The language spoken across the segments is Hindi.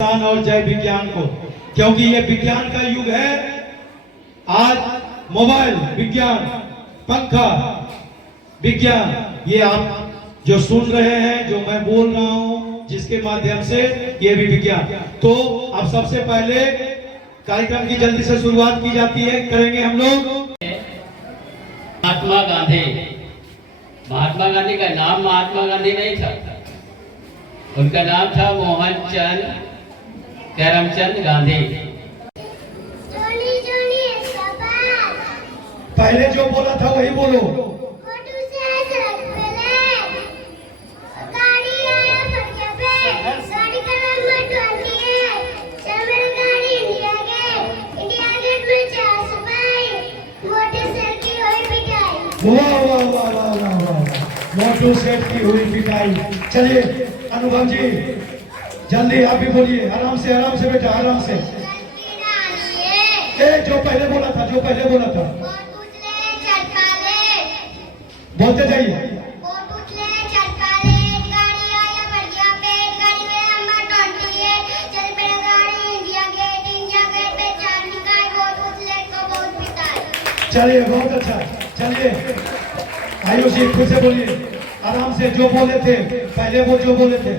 और जय विज्ञान को, क्योंकि ये विज्ञान का युग है। आज मोबाइल विज्ञान, पंखा विज्ञान, ये आप जो सुन रहे हैं, जो मैं बोल रहा हूं, जिसके माध्यम से ये भी विज्ञान। तो अब सबसे पहले कार्यक्रम की जल्दी से शुरुआत की जाती है, करेंगे हम लोग। महात्मा गांधी, महात्मा गांधी का नाम महात्मा गांधी नहीं था, उनका नाम था मोहनचंद करमचंद गांधी। पहले जो बोला था वही बोलो। वाह वाह वाह वाह वाह वाह, मोटू सेठ की हुई पिटाई। चलिए अनुभव जी, जल्दी आप भी बोलिए, आराम से बेटा, आराम से। जो पहले बोला था, बोलते जाइए। चलिए बहुत अच्छा, चलिए आयुष जी फिर से बोलिए, आराम से। जो बोले थे पहले, वो जो बोले थे।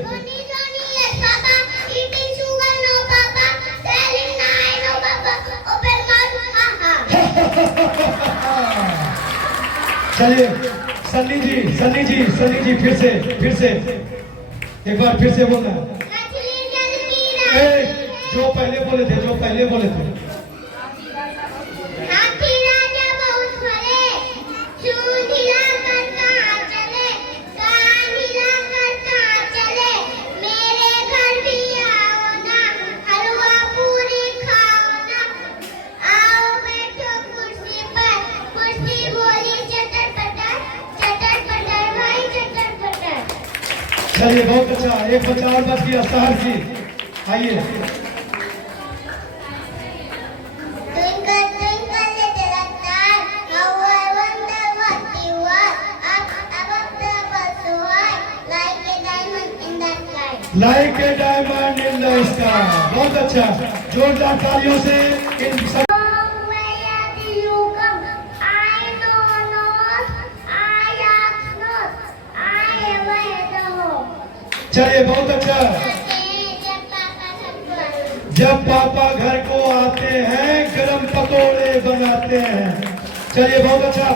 चलिए सन्नी जी फिर से एक बार फिर से बोलना। जो पहले बोले थे। चलिए बहुत अच्छा, एक बच्चा और बच गया, सहर जी आइए। Like a diamond in the sky. बहुत अच्छा, जोरदार तालियों से इन सब। चलिए बहुत अच्छा। जब पापा घर को आते हैं, गरम पकोड़े बनाते हैं। चलिए बहुत अच्छा,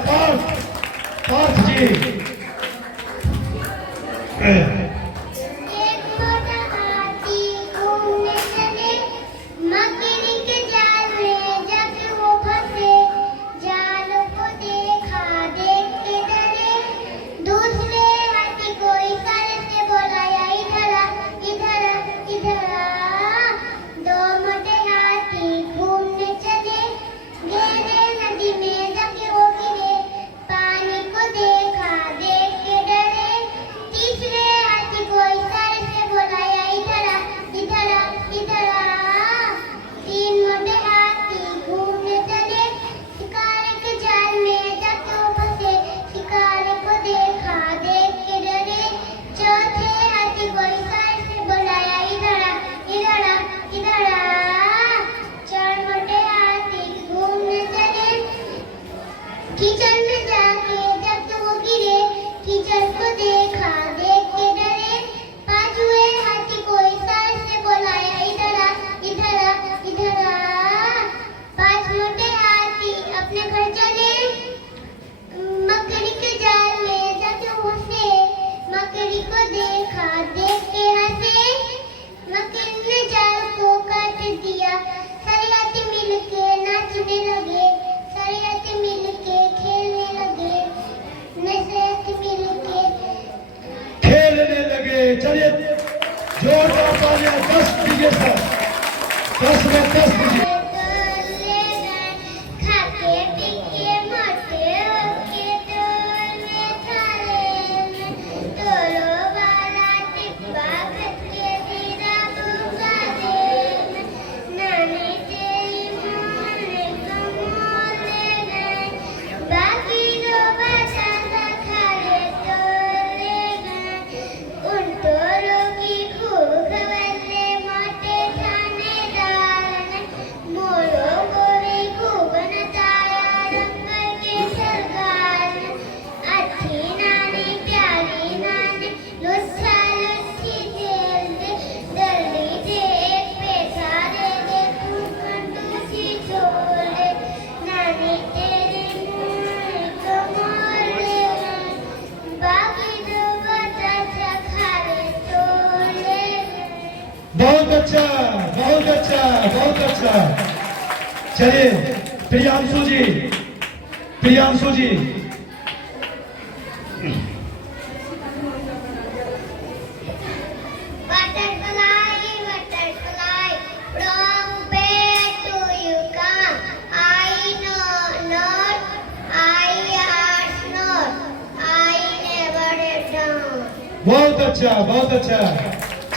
पार्थ जी। चलिए जोरदार तालियां, 10 दीजिए सर, 10 में 10 दीजिए। अच्छा, बहुत अच्छा, बहुत अच्छा। चलिए प्रियांशु जी, प्रियांशु जी। Butterfly, butterfly, from where do you come? I know not, I ask not, I never return. बहुत अच्छा, बहुत अच्छा।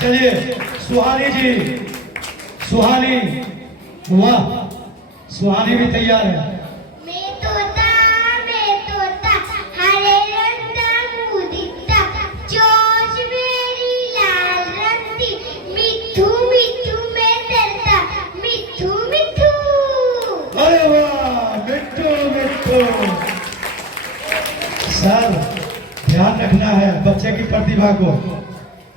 चलिए सुहानी जी, सुहानी, वाह, सुहानी भी तैयार है। मैं तोता, हरे रंग का मुंह दिखता, चोंच मेरी लाल रंग थी, मिठू मिठू मैं डरता, मिठू मिठू। अरे वाह, मिट्टू मिट्टू। सर ध्यान रखना है बच्चे की प्रतिभा को,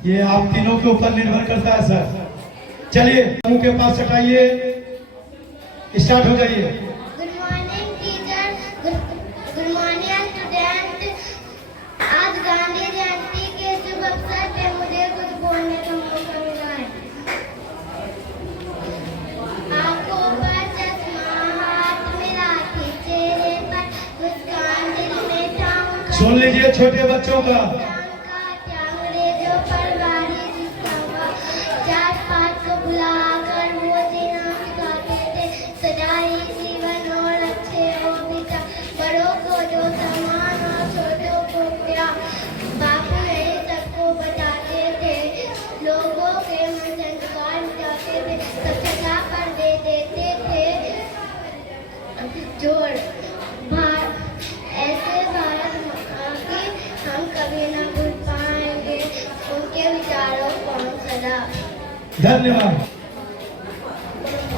ये आप तीनों के ऊपर निर्भर करता है सर। चलिए मुंह के पास हटाइए, स्टार्ट हो जाइए। Good morning teacher, good morning student. आज गांधी जयंती के शुभ अवसर पे मुझे कुछ बोलने का मौका मिला है। आंखों पर चश्मा, हाथ में लाठी, चेहरे पर मुस्कान, दिल में ठाम सुन लीजिए छोटे बच्चों का। अंग्रेजों पर भारी जिसका जात पात को बुलाकर वो देना सिखाते थे, सजाई जीवन और अच्छे हो पिता, बड़ों को जो सम्मान और छोटों को प्यार, बापू यही सबको बताते थे, लोगों के मन संस्कार मिटाते थे, स्वच्छता पर दे देते थे जोर। ऐसे भारत माँ की हम कभी न भूल पाएंगे, उनके विचारों को हम सदा। धन्यवाद।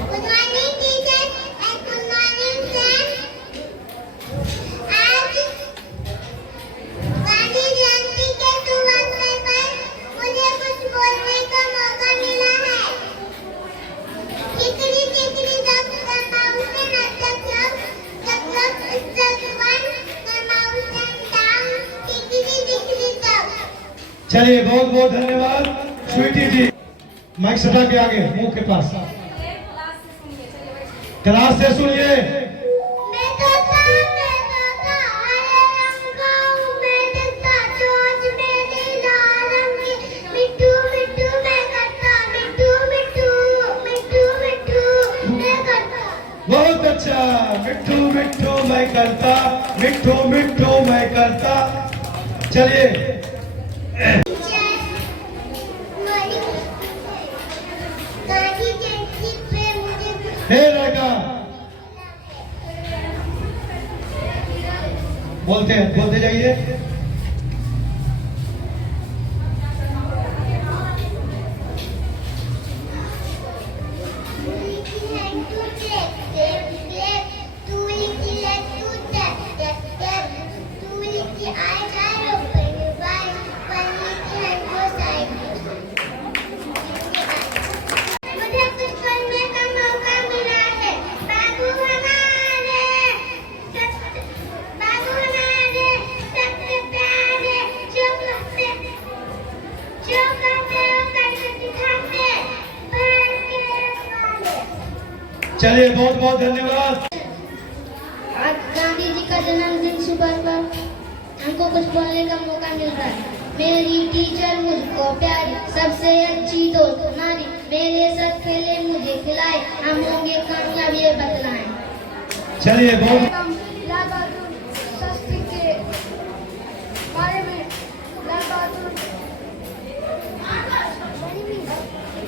Good morning teacher and good morning friends. आज गांधी जयंती के शुभ अवसर पर मुझे कुछ बोलने का मौका मिला है। किकरी किकरी जब माउसे नचक जब माउसे डांग किकरी किकरी जब। चलिए बहुत बहुत धन्यवाद। स्वीटी जी माइक सटा के आगे मुंह के पास, क्लास से सुनिए। मैं तोता, हरे रंग का हूँ मैं दिखता, चोंच मेरी लाल रंग की, मिट्टू मिट्टू मैं करता, मिट्टू मिट्टू, मिट्टू मिट्टू मैं करता। बहुत अच्छा, मिट्टू मिट्टू मैं करता, मिट्टू मिट्टू मैं करता। चलिए गांधी जयंती पे मुझे कुछ हे लड़का, बोलते जाइए। मुझे कुछ करने का मौका मिला है। बाबू हमारे सबसे प्यारे, जो कहते हो करके दिखाते, भारत के रखवाले। चलिए बहुत बहुत धन्यवाद। आज गांधी जी का जन्मदिन सुबह पर हमको कुछ बोलने का मौका मिलता है। मेरी टीचर मुझको प्यारी, सबसे अच्छी दोस्त नारी, मेरे साथ खेले मुझे खिलाए, हम होंगे कामयाब ये बतलाएं। चलिए बहुत लाल बहादुर शास्त्री के बारे में, लाल बहादुर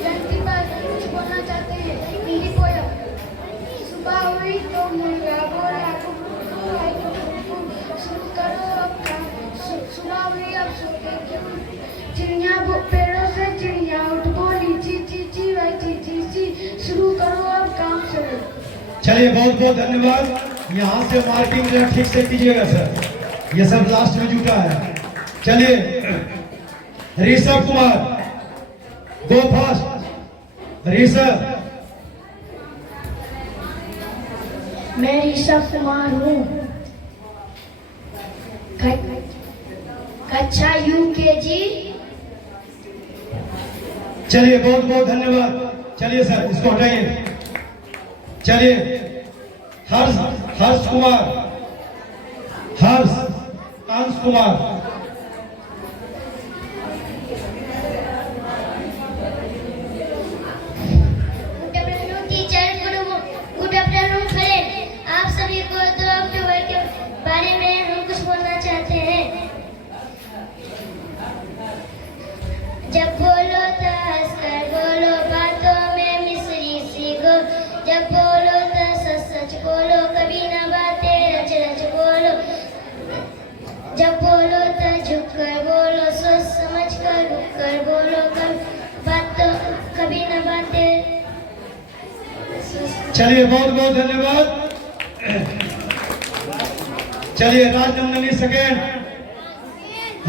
जयंती पर कुछ बोलना चाहते हैं। हिंदी पोयम। सुबह हुई तो मुर्गा बोला शुरू करो अब काम, सुबह हुई अब सो के क्यों, चिड़िया पेड़ों से चिड़िया उठ बोली ची ची ची भाई ची ची ची, शुरू करो अब काम शुरू। चलिए बहुत बहुत धन्यवाद। यहाँ से मार्किंग जरा ठीक से कीजिएगा सर, ये सब लास्ट में जुटा है। चलिए ऋषभ कुमार, गो फास्ट ऋषभ। मैं ऋषभ कुमार हूँ, कक्षा UKG। चलिए बहुत बहुत धन्यवाद। चलिए सर, इसको हटाइए। चलिए हर्ष हर्ष कुमार, हर्ष अंश Kumar. Teacher, good afternoon friend. आप सभी को 2 अक्टूबर के बारे में हम कुछ बोलना चाहते हैं। जब बोलो तो हंसकर बोलो, बातों में मिश्री सीखो। जब बोलो तो सच सच बोलो, कभी न बातें रच रच बोलो। जब बोलो तो झुक कर बोलो, सोच समझ कर रुक कर बोलो। कभी न बातें। चलिए बहुत बहुत धन्यवाद। चलिए राजनंदनी सेकेंड,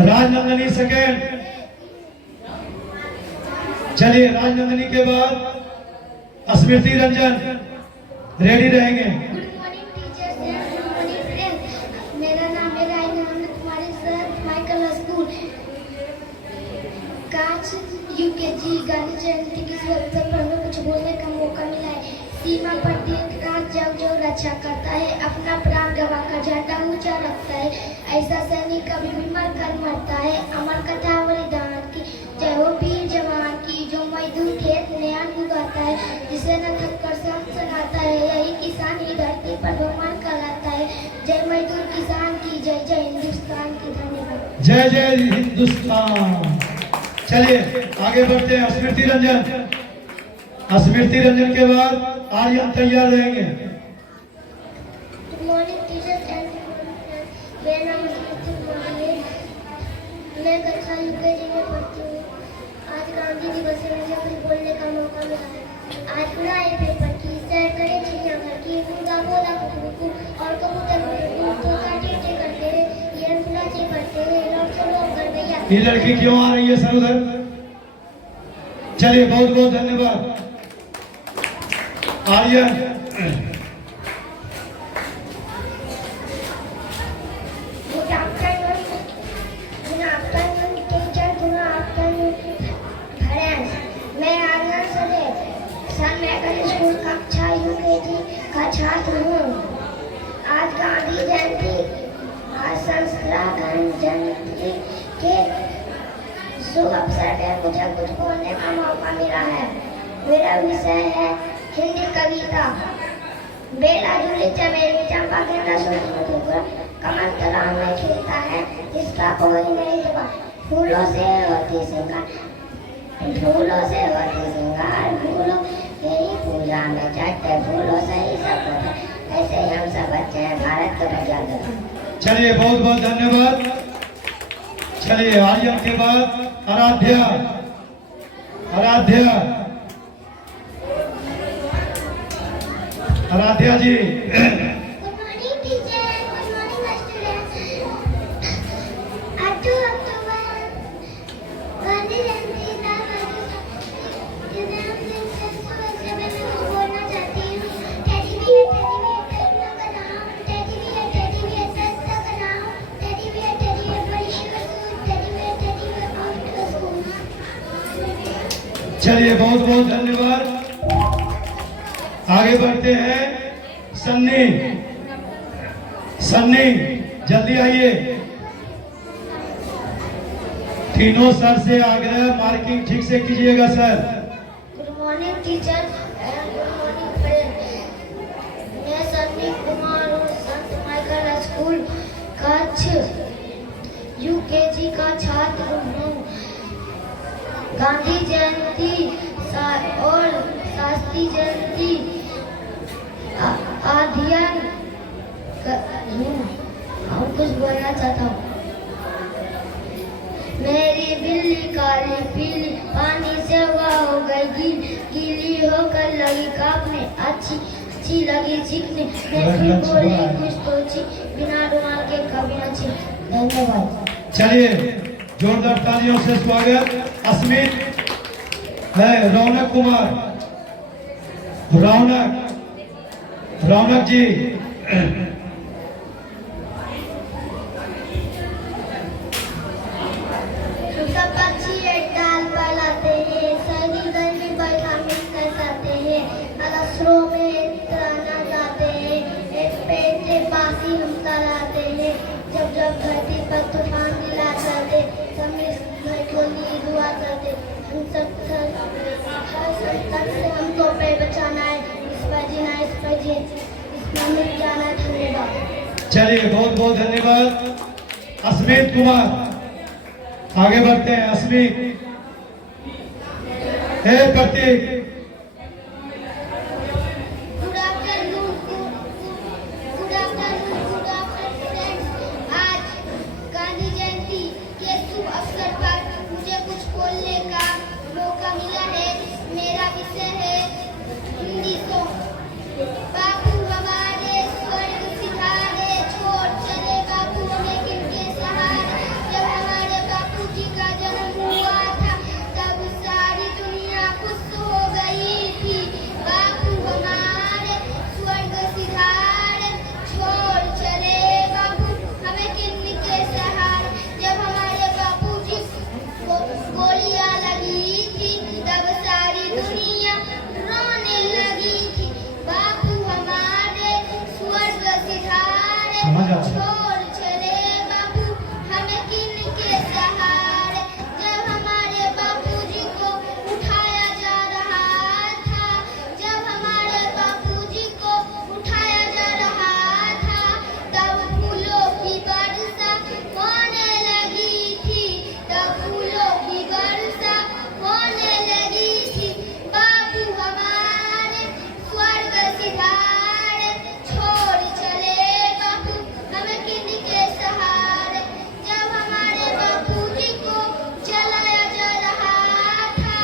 राजनंदनी सेकेंड। चलिए राजनंदनी के बाद स्मृति रंजन रेडी रहेंगे। Good morning teachers and good morning friends. मेरा नाम है राय नंदन कुमारी सर, माइकल स्कूल। कांच यूकेजी गांधी जयंती की अवसर पर हमें कुछ बोलने का मौका मिला है। सीमा पर दिन रात जब जो रक्षा करता है, अपना प्राण गंवाकर झंडा ऊंचा रखता है, ऐसा सैनिक कभी भी मर कर मरता है। अमर कथा बलिदान की, जय हो वीर जवान की, जो मजदूर खेत में अन्न उगाता है, जिसे न थक कर श्रम चलाता है, यही किसान ही धरती पर भगवान कहलाता है। जय मजदूर किसान की, जय जय हिंदुस्तान की। धन्यवाद। जय जय हिंदुस्तान। चलिए आगे बढ़ते हैं। स्मृति रंजन, स्मृति रंजन के बाद आर्यन तैयार रहेंगे। गुड मॉर्निंग टीचर्स एंड मेरा नाम स्मृति कुमारी है। मैं कक्षा यूकेजी में पढ़ती हूँ। आज गांधी दिवस है, मुझे कुछ बोलने का मौका मिला है। आज उड़ाए पेपर की, सैर करे चिड़ियाघर की, मुर्गा बोला कुकू और कबूतर तोता टेटे करते हैं, हिरन फुलाचे करते हैं, लोग चलो कर भैया। ये लड़की क्यों आ रही है सर उधर? चलिए बहुत बहुत धन्यवाद। Aryan good afternoon teacher, good afternoon friends. मैं आर्यन सदैव सन मैकल स्कूल कक्षा यूकेजी का छात्र हूँ। आज गांधी जयंती, आज संस्था गांधी जयंती के शुभ अवसर पर मुझे कुछ बोलने का मौका मिला है। मेरा विषय है हिंदी कविता। बेला झूली चमेली चंपा गेंदा सूरजमुखी कमल तालाब में खिलता है, जिसका कोई नहीं जवाब। फूलों से होती श्रृंगार, फूलों से होती श्रृंगार, फूलों तेरी पूजा में चढ़ते फूलों से ही सब होता है। ऐसे ही हम सब बच्चे हैं भारत के वैज्ञानिक। चलिए बहुत बहुत धन्यवाद। चलिए आर्यन के बाद Aaradhya, Aaradhya, Aaradhya ji. Good morning teacher, good morning students. आज 2 अक्टूबर गांधी जयंती था। मैं कुछ बोलना चाहती हूँ। टेडी बियर टेडुआ का नाम, टेडी बियर सस्ता का नाम, टेडी बियर बड़ी शिवसूर, teddy bear out to school. चलिए बहुत बहुत धन्यवाद। आगे बढ़ते हैं। सन्नी, सन्नी जल्दी आइए। तीनों सर से आग्रह, मार्किंग ठीक से कीजिएगा sir. Good morning teacher and good morning friend. मैं सन्नी कुमार हूँ, संत माइकल स्कूल कच्छ यूकेजी का छात्र हूँ। गांधी जयंती और शास्त्री जयंती अध्ययन और कुछ बोलना चाहता हूँ। मेरी बिल्ली काली पीली, पानी से हुआ हो गई गीली, गीली होकर लगी कांपने, अच्छी लगी चीखने। मैं फिर बोली कुछ तो चीख, बिना रुमाल के कभी न चीख। धन्यवाद। चलिए जोरदार तालियों से स्वागत। अस्मित है रौनक कुमार, रौनक, रौनक जी। सब पक्षी एक डाल पर लाते हैं, सर्दी गर्मी बरखा मिलकर चलिए बहुत बहुत धन्यवाद। अस्मित कुमार आगे बढ़ते हैं। अस्मित है प्रतीक। Good afternoon friends. आज गांधी जयंती के शुभ अवसर पर मुझे कुछ बोलने का मौका मिला है। मेरा विषय है हिंदी सॉन्ग। बापू हमारे स्वर्ग सिधारे, छोड़ चले बापू हमें किनके सहारे। जब हमारे बापू जी का जन्म हुआ था तब सारी दुनिया खुश हो गई थी। बापू हमारे स्वर्ग सिधारे, छोड़ चले बापू हमें किनके सहारे। जब हमारे बापू जी को गोलियां लगी थी तब सारी दुनिया रोने लगी थी। बापू हमारे स्वर्ग सिधारे, छोड़ चले बापू हमें किनके सहारे। जब हमारे बापू जी को उठाया जा रहा था, जब हमारे बापू जी को उठाया जा रहा था तब फूलों की वर्षा होने लगी थी, तब फूलों की वर्षा होने लगी थी। बापू हमारे स्वर्ग सिधारे, छोड़ चले बापू हमें किनके सहारे। जब हमारे बापू जी को जलाया जा रहा था,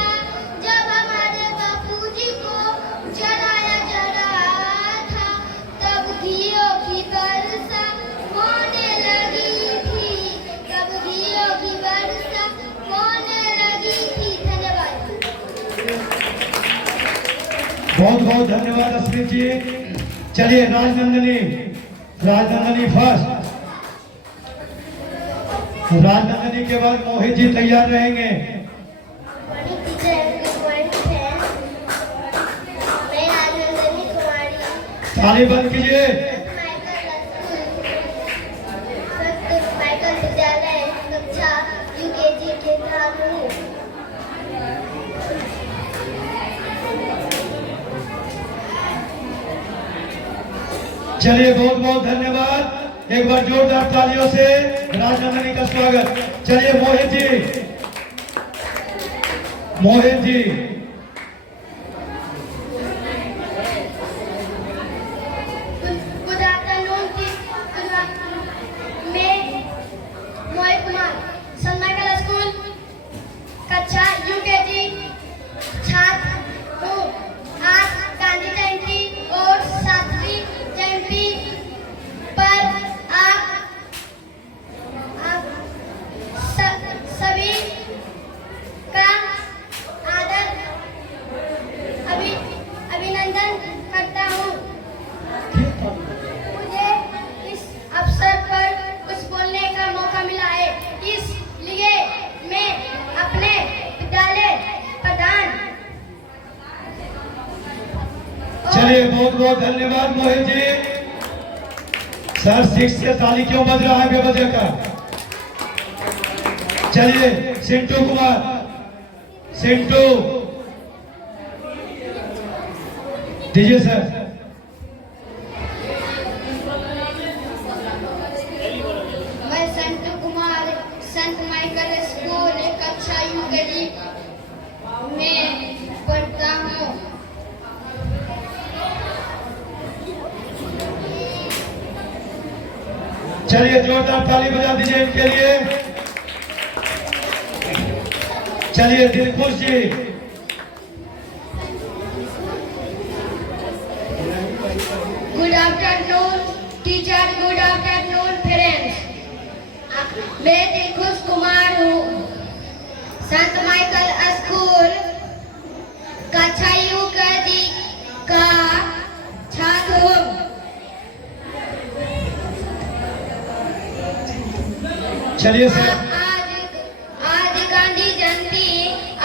जब हमारे बापू जी को जलाया जा रहा था तब घियों की वर्षा होने लगी थी, तब घियों की वर्षा होने लगी थी। धन्यवाद। बहुत बहुत धन्यवाद अस्मित जी। चलिए राजनंदिनी, राजनंदिनी फर्स्ट। राजनंदिनी के बाद मोहित जी तैयार रहेंगे। Morning teacher and good morning friends. मैं राजनंदिनी कुमारी ताली बंद कीजिए। संत माइकल विद्यालय कक्षा यूकेजी के छात्र हूँ। चलिए बहुत बहुत धन्यवाद। एक बार जोरदार तालियों से राजनंदिनी का स्वागत। चलिए मोहित जी, मोहित जी। Good afternoon. मैं मोहित कुमार संत माइकल स्कूल कक्षा यूकेजी छात्र हूँ। आज गांधी जयंती और 7वीं जयंती पर आप सभी का आदर अभिनंदन करता हूँ। मुझे इस अवसर पर कुछ बोलने का मौका मिला है, इसलिए मैं अपने विद्यालय प्रधान। चलिए बहुत बहुत धन्यवाद मोहित जी। सर 6 से ताली क्यों बज रहा है बेवजह का। चलिए सिंटू कुमार, सिंटू दीजिए सर। मैं संतू कुमार संत माइकल स्कूल कक्षा यूकेजी में पढ़ता हूँ। चलिए जोरदार ताली बजा दीजिए इनके लिए। चलिए Dilkhush ji. Good afternoon teacher, good afternoon friends. मैं दिलखुश कुमार हूँ, संत माइकल स्कूल कक्षा यूकेजी का छात्र हूँ। चलिए सर। आज गांधी जयंती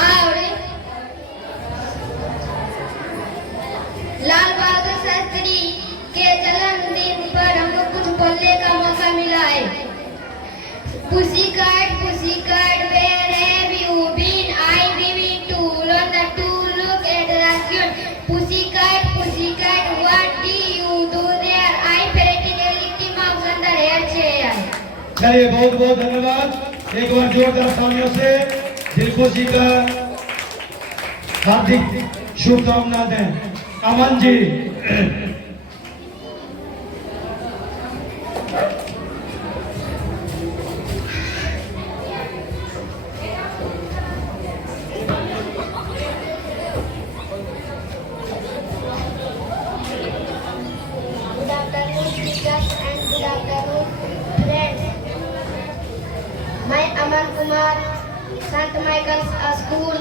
और लाल बहादुर शास्त्री के जन्मदिन पर हमको कुछ बोलने का मौका मिला है। Pussycat, where have you been? I been to London to look at the raccoon. Pussycat, what do you do there? I painted a little mouse on the चलिए बहुत बहुत धन्यवाद। एक बार जोरदार तालियों से दिलखुश जी का हार्दिक शुभकामना दें। Aman ji. Good afternoon, teachers and good afternoon, friends. मैं अमन कुमार संत माइकल्स स्कूल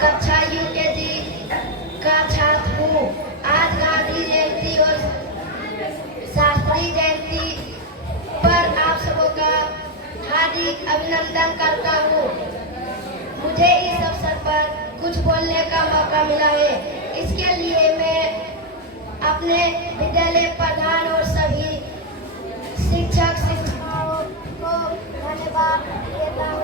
कक्षा यूकेजी का छात्र हूँ। आज गांधी जयंती और शास्त्री जयंती पर आप सबों का हार्दिक अभिनंदन करता हूँ। मुझे इस अवसर पर कुछ बोलने का मौका मिला है, इसके लिए मैं अपने विद्यालय प्रधान और सभी शिक्षक शिक्षिकाओं को धन्यवाद देता हूँ।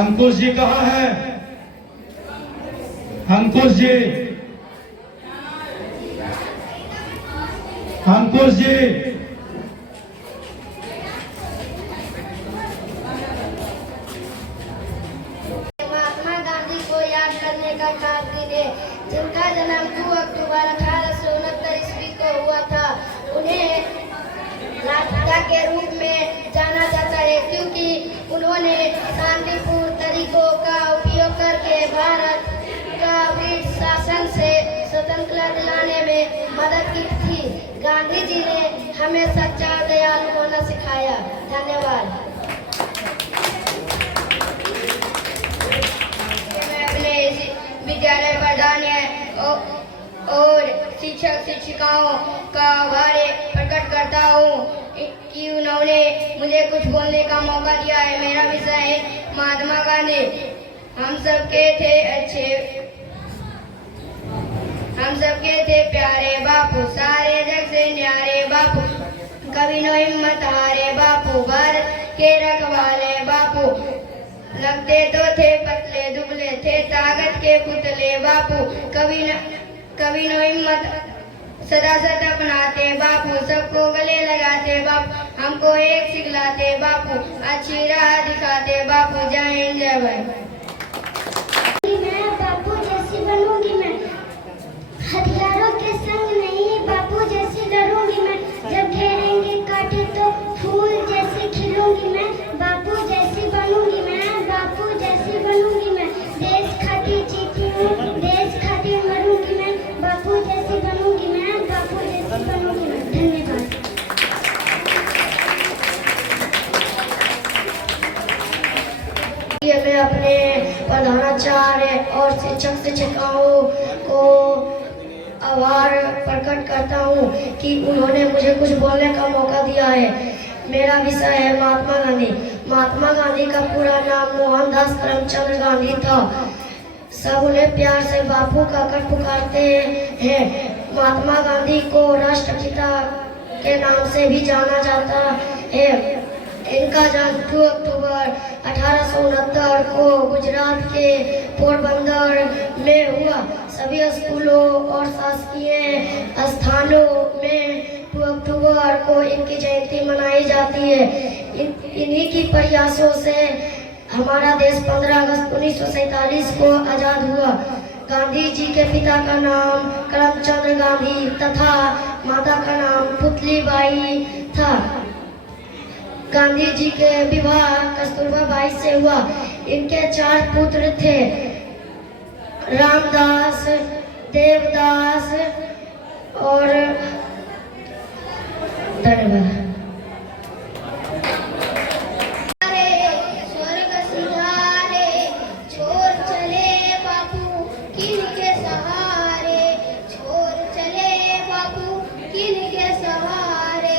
अंकुश जी कहाँ है? अंकुश जी, अंकुश जी। महात्मा गांधी को याद करने का खास दिन है, जिनका जन्म 2 अक्टूबर 1869 ईस्वी को हुआ था। उन्हें राष्ट्रपिता के रूप में जाना जाता है, क्योंकि उन्होंने शांतिपूर्ण तरीकों का उपयोग करके भारत का ब्रिटिश शासन से स्वतंत्रता दिलाने में मदद की थी। गांधी जी ने हमें सच्चा और दयालु होना सिखाया। धन्यवाद। मैं अपने विद्यालय प्रधान और शिक्षक शिक्षिकाओं का आभार प्रकट करता हूँ कि उन्होंने मुझे कुछ बोलने का मौका दिया है। मेरा विषय है महात्मा गांधी। हम सबके थे प्यारे बापू, सारे जग से न्यारे बापू, कभी नो हिम्मत हारे बापू, भारत के रखवाले बापू। लगते तो थे पतले दुबले, थे ताकत के पुतले बापू, कभी नो हिम्मत सदा सद अपनाते बापू, सबको गले लगाते बापू, हमको एक सिखलाते बापू, अच्छी राह दिखाते बापू। जय हिंद जय भारत। मैं बापू जैसी बनूंगी, मैं हथियारों के संग नहीं बापू जैसी लड़ूंगी मैं, जब घेरेंगे काटे तो फूल जैसी खिलूंगी मैं, बापू जैसी बनूंगी मैं, बापू जैसी बनूंगी मैं, देश खातिर जीती हूँ, देश खातिर मरूंगी मैं, बापू जैसी बनूंगी मैं, बापू जैसी बनूंगी मैं। धन्यवाद। मैं अपने प्रधानाचार्य और शिक्षक शिक्षिकाओं को आभार प्रकट करता हूँ कि उन्होंने मुझे कुछ बोलने का मौका दिया है। मेरा विषय है महात्मा गांधी। महात्मा गांधी का पूरा नाम मोहनदास करमचंद गांधी था। सब उन्हें प्यार से बापू कहकर पुकारते हैं। महात्मा गांधी को राष्ट्रपिता के नाम से भी जाना जाता है। इनका जन्म 2 अक्टूबर 1869 को गुजरात के पोरबंदर में हुआ। सभी स्कूलों और शासकीय स्थानों में 2 अक्टूबर को इनकी जयंती मनाई जाती है। इन्हीं की प्रयासों से हमारा देश 15 अगस्त 1947 को आजाद हुआ। गांधी जी के पिता का नाम करमचंद गांधी तथा माता का नाम पुतलीबाई था। गांधी जी के विवाह कस्तूरबा बाई से हुआ। इनके 4 पुत्र थे, रामदास, देवदास और धन्यवाद। स्वर्ग सिधारे छोड़ चले बापू किनके सहारे, छोड़ चले बापू किनके सहारे।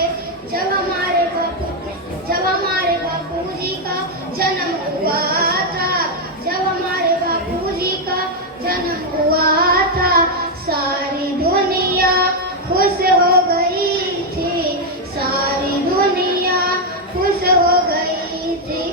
जब हमारे बापू जी का जन्म हुआ था, जब हमारे बापू जी का जन्म हुआ था, सारी दुनिया खुश हो गई थी, सारी दुनिया खुश हो गई थी।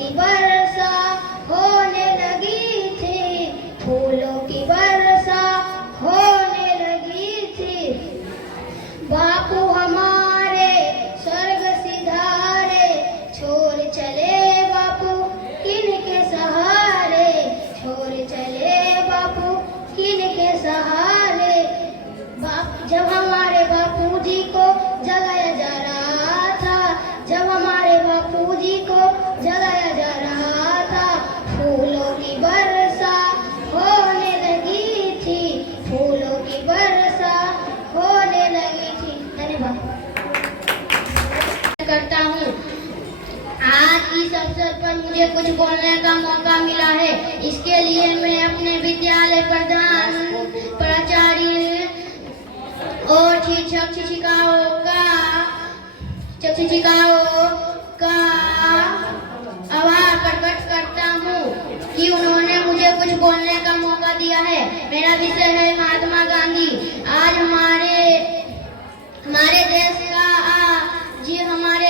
की वर्षा होने लगी थी, फूलों की वर्षा होने लगी थी। बापू हमारे स्वर्ग सिधारे, छोड़ चले बापू किनके सहारे, छोड़ चले बापू किनके सहारे। जब हमारे बापूजी को जलाया जा रहा था, जब हमारे बापूजी को जलाया जा रहा था, फूलों की वर्षा होने लगी थी, फूलों की वर्षा होने लगी थी। धन्यवाद करता हूँ। आज इस अवसर पर मुझे कुछ बोलने का मौका मिला है, इसके लिए मैं अपने विद्यालय प्रधान, प्राचार्य और शिक्षक शिक्षिकाओं का आभार प्रकट करता हूँ कि उन्होंने मुझे कुछ बोलने का मौका दिया है। मेरा विषय है महात्मा गांधी। आज हमारे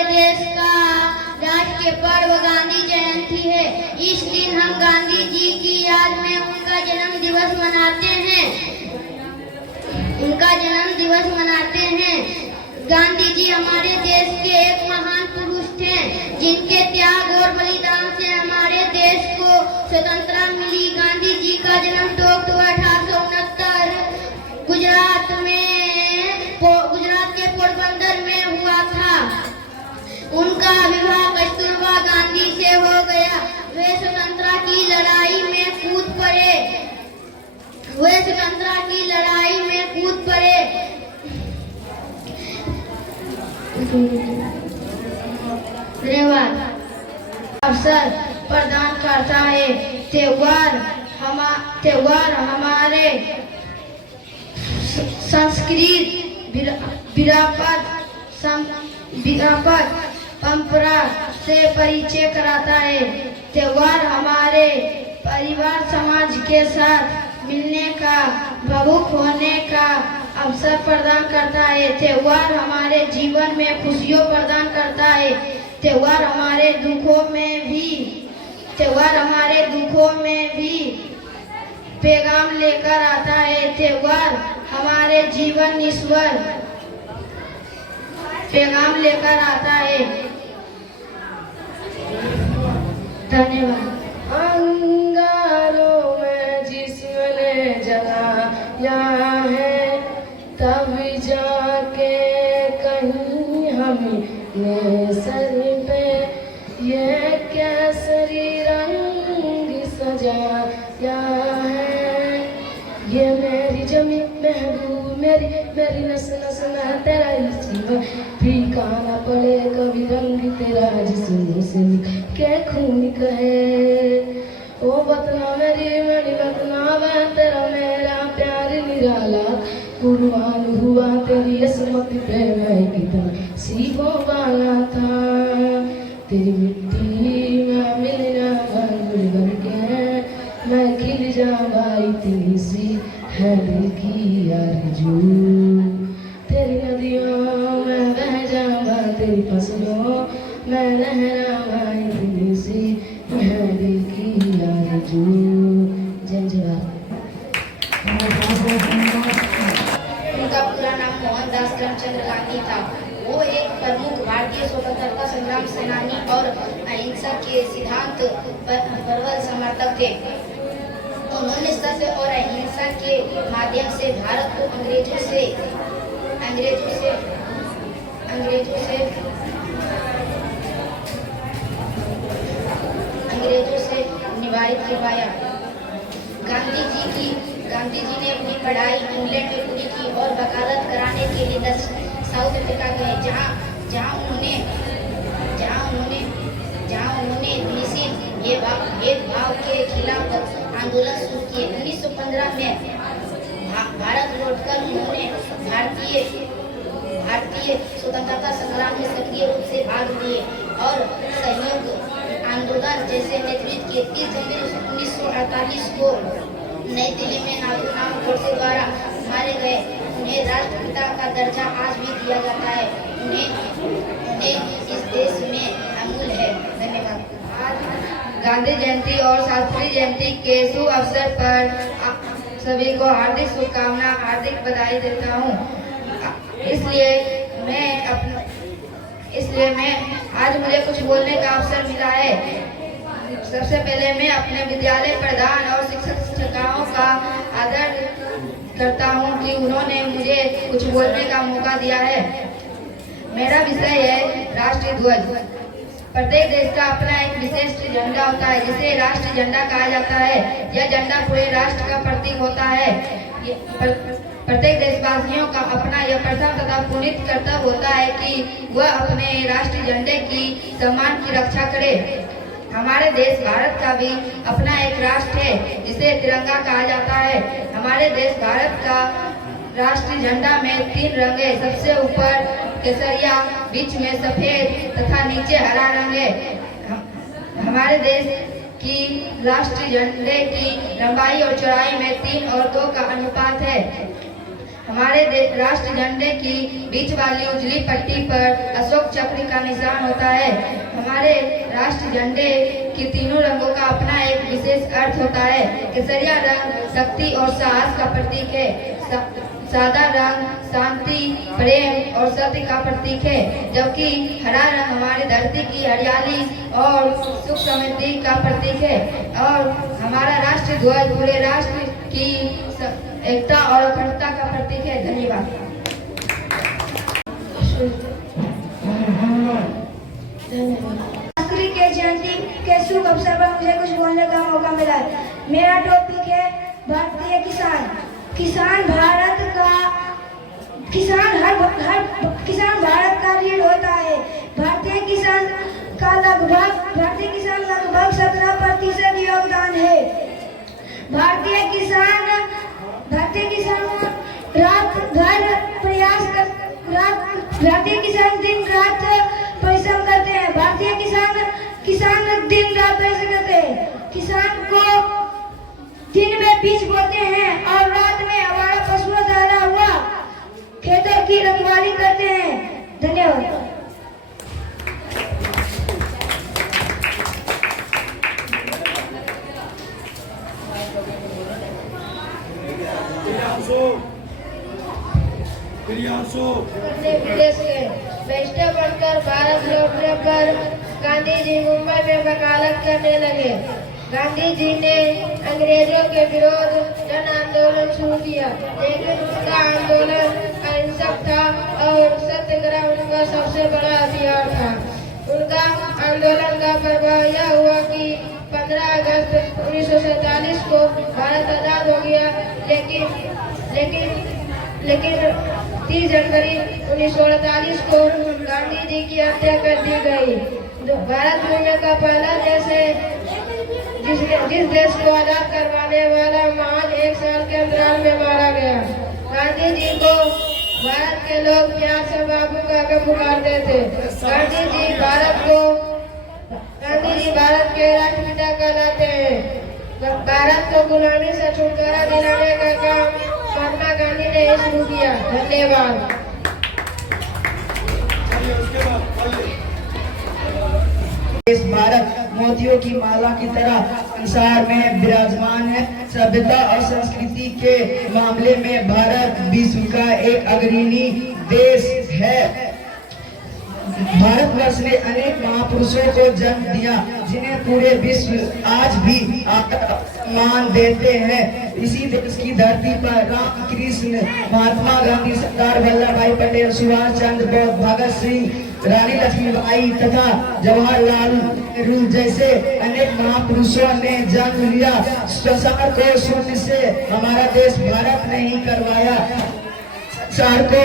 देश का राष्ट्रीय पर्व गांधी जयंती है। इस दिन हम गांधी जी की याद में उनका जन्म दिवस मनाते हैं। गांधी जी हमारे देश के एक महान पुरुष थे, जिनके त्याग और बलिदान से हमारे देश को स्वतंत्रता मिली। गांधी जी का जन्म 2 अक्टूबर 1869 गुजरात के पोरबंदर में हुआ था। उनका विवाह कस्तूरबा गांधी से हो गया। वे स्वतंत्रता की लड़ाई में कूद पड़े। धन्यवाद अवसर प्रदान करता है। त्योहार हमारे संस्कृत विरासत परंपरा से परिचय कराता है। त्योहार हमारे परिवार समाज के साथ मिलने का, भावुक होने का अवसर प्रदान करता है। त्योहार हमारे जीवन में खुशियों प्रदान करता है। त्योहार हमारे दुखों में भी पैगाम लेकर आता है। त्योहार हमारे जीवन ईश्वर पैगाम लेकर आता है। धन्यवाद। अंगारों में जिसने जलाया है, तब जाके कहीं हमने सर पे ये केसरी रंग सजाया है। ये मेरी जमी महबूब, मेरी नस नस में तेरा जीवन, फीका न पड़े कभी रंग तेरा जिस्म से के खून कहे। ओ बतना मेरी बतना, वह तेरा मेरा प्यार निराला, कुर्बान हुआ तेरी असमत पे मैं कितना सीखों वाला था। तेरी मिट्टी में मिलना अंगुर बन के मैं खिल जाऊंगा, इतनी सी है दिल की आरज़ू। तेरी नदियों में बह जाऊंगा, तेरी फसलों में लहराऊंगा, इतनी सी है दिल की आरज़ू। जय जवाहर। उनका पूरा नाम मोहनदास करमचंद गांधी था। वो एक प्रमुख भारतीय स्वतंत्रता संग्राम सेनानी और अहिंसा के सिद्धांत प्रबल समर्थक थे। उन्होंने सत्य और अहिंसा के माध्यम से भारत को अंग्रेजों से निवारित करवाया। गांधी जी ने अपनी पढ़ाई इंग्लैंड में पूरी की और वकालत कराने के लिए साउथ अफ्रीका गए, जहां उन्होंने भेदभाव के खिलाफ आंदोलन शुरू किए। 1915 में भारत लौटकर उन्होंने भारतीय स्वतंत्रता संग्राम में सक्रिय रूप से भाग लिए और सहयोग आंदोलन जैसे नेतृत्व किए। 30 जनवरी 1948 को नई दिल्ली में नाथूराम गोडसे द्वारा मारे गए। उन्हें राष्ट्रपिता का दर्जा आज भी दिया जाता है। उन्हें इस देश में अमूल्य है। धन्यवाद। गांधी जयंती और शास्त्री जयंती के शुभ अवसर पर सभी को हार्दिक शुभकामना, हार्दिक बधाई देता हूँ। इसलिए मैं आज मुझे कुछ बोलने का अवसर मिला है। सबसे पहले मैं अपने विद्यालय प्रधान और शिक्षक शिक्षिकाओं का आदर करता हूँ कि उन्होंने मुझे कुछ बोलने का मौका दिया है। मेरा विषय है राष्ट्रीय ध्वज। प्रत्येक देश का अपना एक विशिष्ट झंडा होता है जिसे राष्ट्रीय झंडा कहा जाता है। यह झंडा पूरे राष्ट्र का प्रतीक होता है। प्रत्येक देशवासियों का अपना यह प्रथम तथा पुनीत कर्तव्य होता है कि वह अपने राष्ट्रीय झंडे की सम्मान की रक्षा करे। हमारे देश भारत का भी अपना एक राष्ट्र है जिसे तिरंगा कहा जाता है। हमारे देश भारत का राष्ट्रीय झंडा में 3 रंग है। सबसे ऊपर केसरिया, बीच में सफेद तथा नीचे हरा रंग है। हमारे देश की राष्ट्रीय झंडे की लंबाई और चौड़ाई में 3 और 2 का अनुपात है। हमारे राष्ट्रीय झंडे की बीच वाली उजली पट्टी पर अशोक चक्र का निशान होता है। हमारे राष्ट्रीय झंडे के तीनों रंगों का अपना एक विशेष अर्थ होता है। केसरिया रंग शक्ति और साहस का प्रतीक है। सादा रंग शांति, प्रेम और सत्य का प्रतीक है, जबकि हरा रंग हमारी धरती की हरियाली और सुख समृद्धि का प्रतीक है। और हमारा राष्ट्रीय ध्वज पूरे राष्ट्र की एकता और अखंडता का प्रतीक है। धन्यवाद। शास्त्री के जयंती के शुभ अवसर पर मुझे कुछ बोलने का मौका मिला है। मेरा टॉपिक है भारतीय किसान। किसान भारत का रीढ़ होता है। भारतीय किसान लगभग 17% योगदान है। भारतीय किसान दिन रात परिश्रम करते हैं। भारतीय किसान दिन रात परिश्रम करते हैं। किसान को दिन में बीज बोते हैं और रात में हमारा पशुओं द्वारा हुआ खेतों की रखवाली करते हैं। धन्यवाद। अपने विदेश के बैरिस्टर बनकर भारत लौटने पर गांधी जी मुंबई में वकालत करने लगे। गांधी जी ने अंग्रेजों के विरोध जन आंदोलन शुरू किया, लेकिन उनका आंदोलन अहिंसक था और सत्याग्रह उनका सबसे बड़ा हथियार था। उनका आंदोलन का प्रभाव यह हुआ कि 15 अगस्त 1947 को भारत आजाद हो गया, लेकिन 30 जनवरी 1948 को गांधी जी की हत्या कर दी गई। भारत दुनिया का पहला देश है जिस देश को आजाद करवाने वाला महान 1 साल के अंतराल में मारा गया। गांधी जी को भारत के लोग प्यार से बाबू कहकर पुकारते थे। गांधी जी भारत के राष्ट्रपिता कहलाते हैं। भारत को गुलामी से छुटकारा दिलाने का काम महात्मा गांधी ने शुरू किया। धन्यवाद। देश भारत मोतियों की माला की तरह संसार में विराजमान है। सभ्यता और संस्कृति के मामले में भारत विश्व का एक अग्रणी देश है। भारतवर्ष ने अनेक महापुरुषों को जन्म दिया जिन्हें पूरे विश्व आज भी सम्मान देते हैं। इसी देश की धरती पर रामकृष्ण, महात्मा गांधी, सरदार वल्लभ भाई पटेल, सुभाष चंद्र बोस, भगत सिंह, रानी लक्ष्मीबाई तथा जवाहरलाल नेहरू जैसे अनेक महापुरुषों ने जन्म लिया। संसार को शून्य से हमारा देश भारत ने ही करवाया। संसार को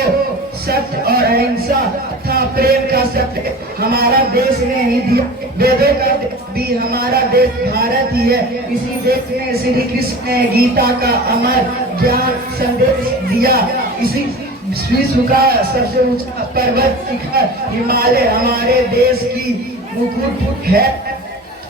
सत्य और अहिंसा तथा प्रेम का सत्य हमारा देश ने ही दिया। वेदों का भी हमारा देश भारत ही है। इसी देश में श्री कृष्ण ने गीता का अमर ज्ञान संदेश दिया। इसी विश्व का सबसे ऊंचा पर्वत शिखर हिमालय हमारे देश की मुकुट है।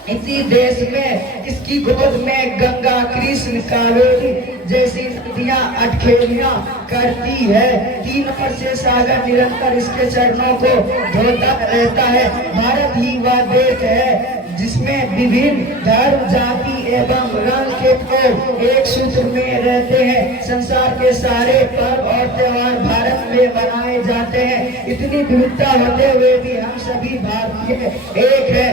इसी देश में इसकी गोद में गंगा, कृष्ण, कावेरी जैसी नदियां अटखेलियां करती है। 3 ओर से सागर निरंतर इसके चरणों को धोता रहता है। भारत ही वह देश है जिसमें विभिन्न धर्म, जाति एवं रंग के लोग एक सूत्र में रहते हैं। संसार के सारे पर्व और त्योहार भारत में मनाए जाते हैं। इतनी विविधता होते हुए भी हम सभी भारतीय एक है।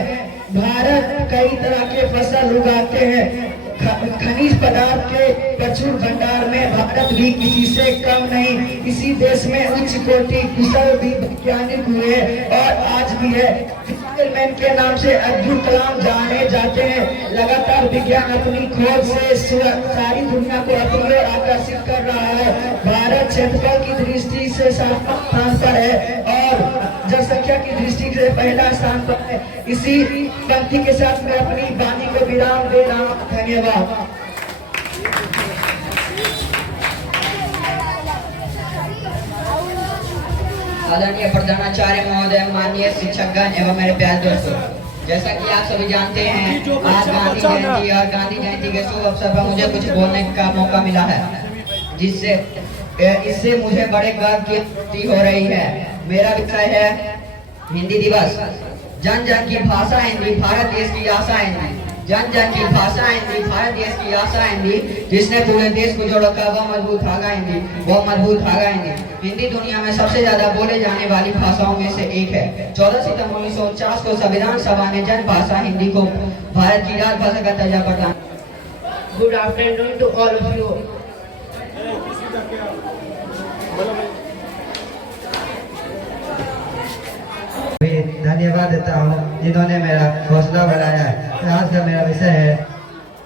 भारत कई तरह के फसल उगाते हैं। खनिज पदार्थ के प्रचुर भंडार में भारत भी किसी से कम नहीं। इसी देश में उच्च कोटि कुशल भी वैज्ञानिक हुए और आज भी है। मैन के नाम से अब्दुल कलाम जाने जाते हैं। लगातार विज्ञान अपनी खोज से सारी दुनिया को अपनी ओर आकर्षित कर रहा है। भारत क्षेत्रफल की दृष्टि से 7वां स्थान पर है और जनसंख्या की दृष्टि से पहला स्थान पर है। इसी पंक्ति के साथ मैं अपनी वाणी को विराम दे रहा हूँ। धन्यवाद। आदरणीय प्रधानाचार्य महोदय, माननीय शिक्षकगण एवं मेरे प्यारे दोस्तों, जैसा कि आप सभी जानते हैं, आज गांधी जयंती और गांधी जयंती के शुभ अवसर पर मुझे कुछ बोलने का मौका मिला है, इससे मुझे बड़े गर्व की अनुभूति हो रही है। मेरा विषय है हिंदी दिवस। जन जन की भाषा हिंदी, भारत देश की आशा हिंदी। जन जन की भाषा हिंदी, भारत देश की आशा हिंदी। जिसने पूरे देश को जोड़ा कर वो मजबूत धागा हिंदी, वो मजबूत धागा हिंदी। हिंदी दुनिया में सबसे ज्यादा बोले जाने वाली भाषाओं में से एक है। 14 सितंबर 1949 को संविधान सभा ने जन भाषा हिंदी को भारत की राजभाषा का दर्जा प्रदान। Good afternoon to all of you. धन्यवाद देता हूँ जिन्होंने मेरा हौसला बढ़ाया है। आज का मेरा विषय है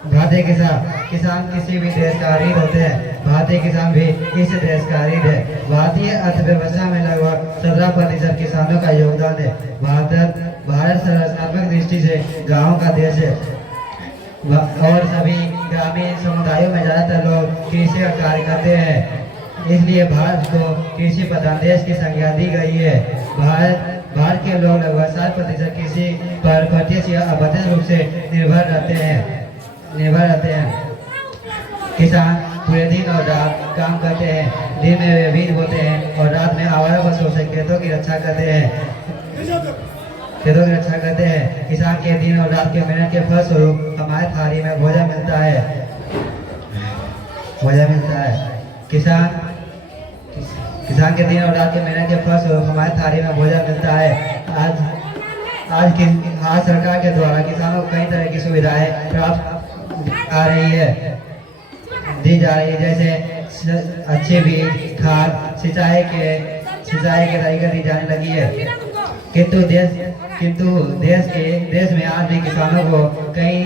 भारतीय किसान। किसान किसी भी देश का रीढ़ होते हैं। भारतीय किसान भी इस देश का रीढ़ है। भारतीय अर्थव्यवस्था में लगभग 17% किसानों का योगदान है। भारत संरचनात्मक दृष्टि से गाँव का देश है और सभी ग्रामीण समुदायों में ज्यादातर लोग कृषि का कार्य करते हैं। इसलिए भारत को कृषि प्रधान देश की संज्ञा दी गई है। भारत के लोग लगभग 7% कृषि पर प्रत्यक्ष या अप्रत्यक्ष रूप से निर्भर रहते हैं। किसान पूरे दिन और रात काम करते हैं। दिन में वे बीज बोते हैं और रात में आवारा पशुओं से खेतों की रक्षा करते हैं। किसान के दिन और रात के मेहनत के फलस्वरूप हमारे थाली में भोजन मिलता है। किसान के दिन और रात के मेहनत के फलस्वरूप हमारे थाली में भोजन मिलता है। आज सरकार के द्वारा किसानों को कई तरह की सुविधाएं प्राप्त दी जा रही है, जैसे अच्छे बीज, खाद, सिंचाई के तरीके दी जाने लगी है। किंतु देश में आज भी किसानों को कई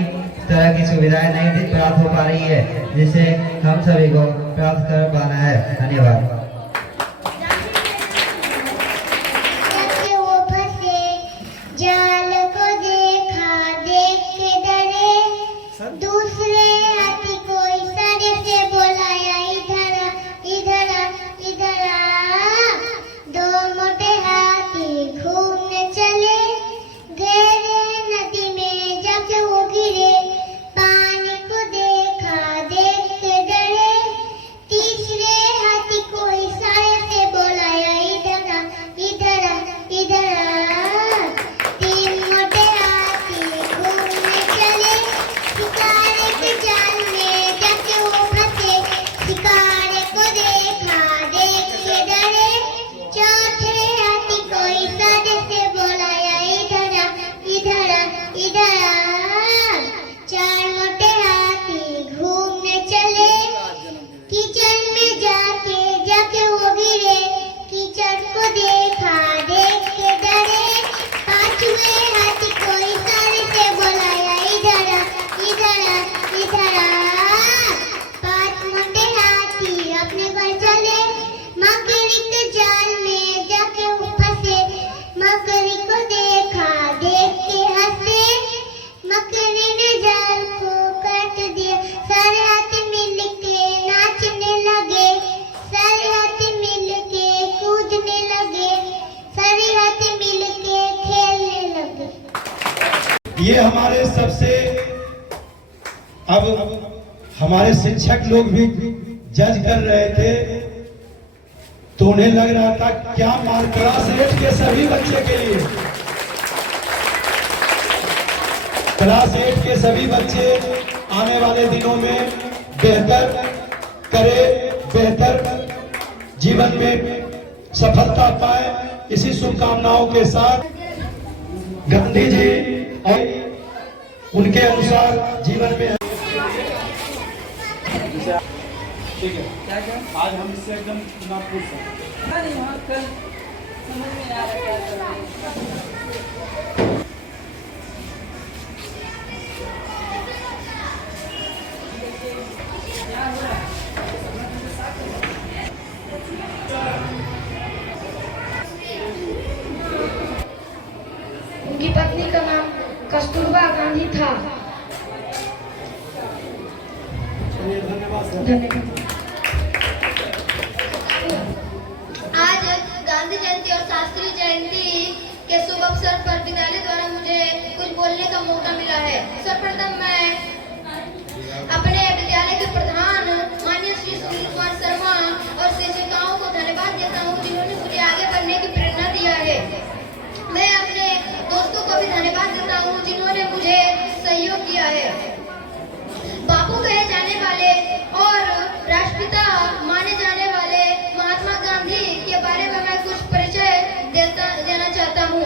तरह की सुविधाएं नहीं प्राप्त हो पा रही है, जिसे हम सभी को प्राप्त कर पाना है। धन्यवाद। दूसरे हाथी को इशारे से बुलाया, इधर आ, इधर आ, इधर आ। दो मोटे हाथी घूमने चले, गहरे नदी में जब वो गिरे, पानी को देखा, देख के डरे। तीसरे हाथी को इशारे से बुलाया, इधर आ, इधर आ, इधर आ। तीन मोटे हाथी घूमने चले, शिकारे के जाल में जाके वो फंसे, शिकारे को देखा, देख के डरे। चौथे हाथी को इशारे से बुलाया, इधर आ, इधर आ, इधर आ। चार मोटे हाथी घूमने चले, कीचड़ में जाके वो गिरे, कीचड़ को देखा, देख के डरे। पांचवें हाथी को इशारे से बुलाया, इधर आ, इधर आ, इधर आ। पांच मोटे हाथी अपने घर चले, मकड़ी के जाल में जाके वो फंसे, मकड़ी को देखा, देख के हंसे। मकड़ी ने जाल को काट दिया, सारे हाथी मिल के नाचने लगे, सारे हाथी मिल के कूदने लगे, सारे हाथी मिल के खेलने लगे। ये हमारे सबसे अब हमारे शिक्षक लोग भी जज कर रहे थे, तो उन्हें लग रहा था क्या मार क्लास 8 के सभी बच्चे के लिए क्लास 8 के सभी बच्चे आने वाले दिनों में बेहतर करे, बेहतर जीवन में सफलता पाए, इसी शुभकामनाओं के साथ गांधी जी और उनके अनुसार जीवन में ठीक है। आज हम इससे एकदम ना पूछ सकते। उनकी पत्नी का नाम कस्तूरबा गांधी था। धन्यवाद। आज गांधी जयंती और शास्त्री जयंती के शुभ अवसर पर विद्यालय द्वारा मुझे कुछ बोलने का मौका मिला है। सर्वप्रथम मैं अपने विद्यालय के प्रधान माननीय श्री सुनील कुमार शर्मा और शिक्षिकाओं को धन्यवाद देता हूँ, जिन्होंने मुझे आगे बढ़ने की प्रेरणा दिया है। मैं अपने दोस्तों को भी धन्यवाद देता हूँ, जिन्होंने मुझे सहयोग किया है। बापू कहे जाने वाले और राष्ट्रपिता माने जाने वाले महात्मा गांधी के बारे में मैं कुछ परिचय देना चाहता हूँ।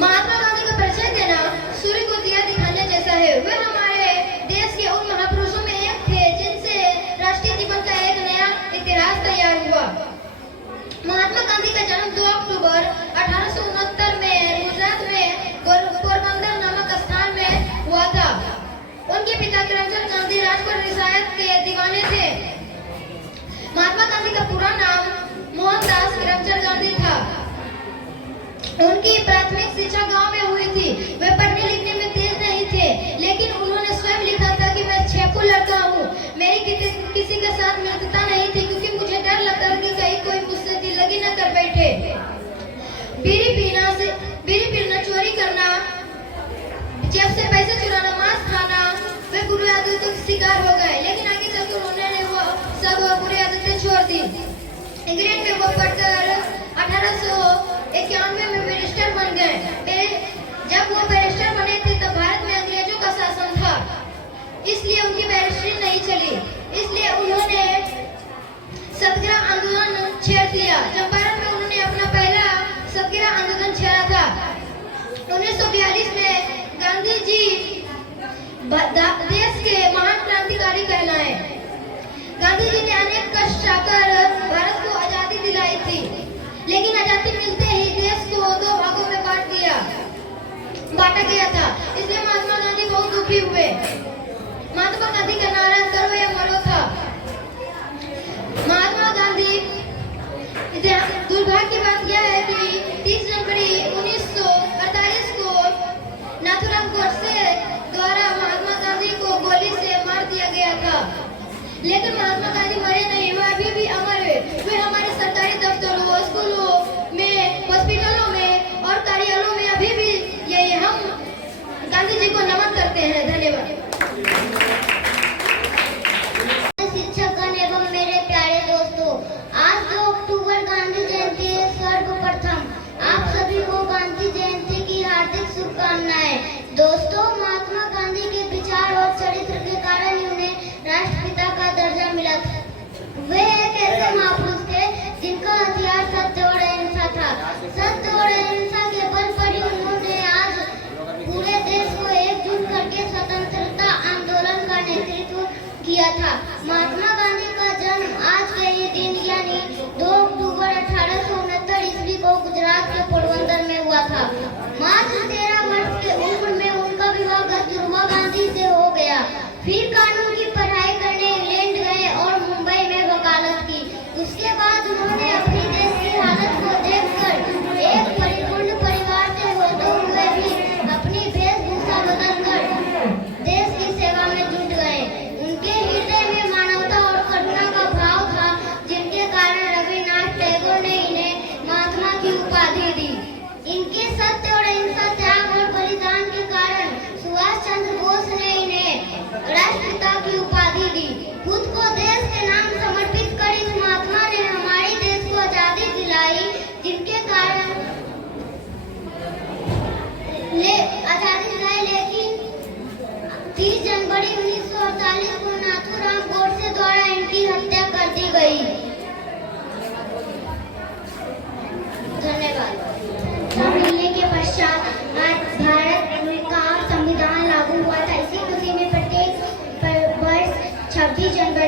महात्मा गांधी का परिचय देना सूर्य को दिया दिखाने जैसा है। वे हमारे देश के उन महापुरुषों में एक थे जिनसे राष्ट्रीय जीवन का एक नया इतिहास तैयार हुआ। महात्मा गांधी का जन्म 2 अक्टूबर 1869 में गुजरात में पोरबंदर नामक स्थान में हुआ था। उनके पिता करमचंद गांधी राजकोट रियासत के दीवाने थे। महात्मा गांधी का पूरा नाम मोहनदास करमचंद गांधी था। उनकी प्राथमिक शिक्षा गांव में हुई थी। वे पढ़ने लिखने में तेज नहीं थे, लेकिन उन्होंने स्वयं लिखा था कि मैं छेपू लड़का हूँ। मेरी किसी के साथ मित्रता नहीं थी, क्योंकि मुझे डर लगता था कि कहीं कोई मुझसे दिल लगी न कर बैठे। बीड़ी पीना, चोरी करना, जेब से पैसे चुराना, मांस खाना, वे बुरी आदतों के शिकार हो गए। लेकिन आगे चलकर उन्होंने वो सब बुरी आदतें छोड़ दी। इंग्लैंड में वो पढ़कर 1891 में बैरिस्टर बन गए। जब वो बैरिस्टर बने थे तब भारत में अंग्रेजों का शासन था, इसलिए उनकी बैरिस्टरी नहीं चली। इसलिए उन्होंने सत्याग्रह आंदोलन छेड़ दिया। चंपारण में उन्होंने अपना पहला सत्याग्रह आंदोलन छेड़ा था। 1942 में गांधी जी देश के महान क्रांतिकारी कहलाए। गांधी जी ने अनेक कष्ट सहकर भारत को आजादी दिलाई थी, लेकिन आजादी मिलते ही देश को 2 भागों में बांटा गया था। इसलिए महात्मा गांधी बहुत दुखी हुए। महात्मा गांधी का नारा करो या मरो था। महात्मा गांधी, दुर्भाग्य की बात यह है कि 30 जनवरी 1948 को नाथूराम गोडसे द्वारा महात्मा गांधी को गोली से मार दिया गया था। लेकिन महात्मा गांधी मरे नहीं, वे अभी भी अमर है। वे हमारे सरकारी दफ्तरों, स्कूलों में, हॉस्पिटलों में और कार्यालयों में अभी भी यही हम गांधी जी को नमन करते हैं। धन्यवाद। शिक्षकगण एवं मेरे प्यारे दोस्तों, आज 2 अक्टूबर गांधी जयंती है। सर्वप्रथम आप सभी को गांधी जयंती की हार्दिक शुभकामनाएं। दोस्तों, महात्मा गांधी के विचार और चरित्र के कारण ही उन्हें राष्ट्रपिता का दर्जा मिला था। वे एक ऐसे महापुरुष थे जिनका हथियार सत्य और अहिंसा था। सत्य और अहिंसा के बल पर ही उन्होंने आज पूरे देश को एकजुट करके स्वतंत्रता आंदोलन का नेतृत्व किया था। महात्मा गांधी का जन्म आज के ही दिन यानी 2 अक्टूबर 1869 ईस्वी को गुजरात के पोरबंदर में हुआ था। मात्र 13 वर्ष के उम्र में उनका विवाह कस्तूरबा गांधी से हो गया। फिर कानून की पढ़ाई करने इंग्लैंड गए और मुंबई में वकालत की। उसके बाद उन्होंने अपने देश की हालत को देखकर एक परिपूर्ण परिवार से होते हुए भी अपनी वेशभूषा बदलकर देश की सेवा में जुट गए। उनके हृदय में मानवता और करुणा का भाव था, जिनके कारण रविन्द्रनाथ टैगोर ने इन्हें महात्मा की उपाधि दी। इनके सत्य और अहिंसा, त्याग और बलिदान के कारण सुभाष चंद्र बोस ने इन्हें राष्ट्र 30 जनवरी 1948 को नाथूराम गोडसे द्वारा इनकी हत्या कर दी गई। धन्यवाद। मिलने के पश्चात आज भारत का संविधान लागू हुआ था। इसी खुशी में प्रत्येक वर्ष 26 जनवरी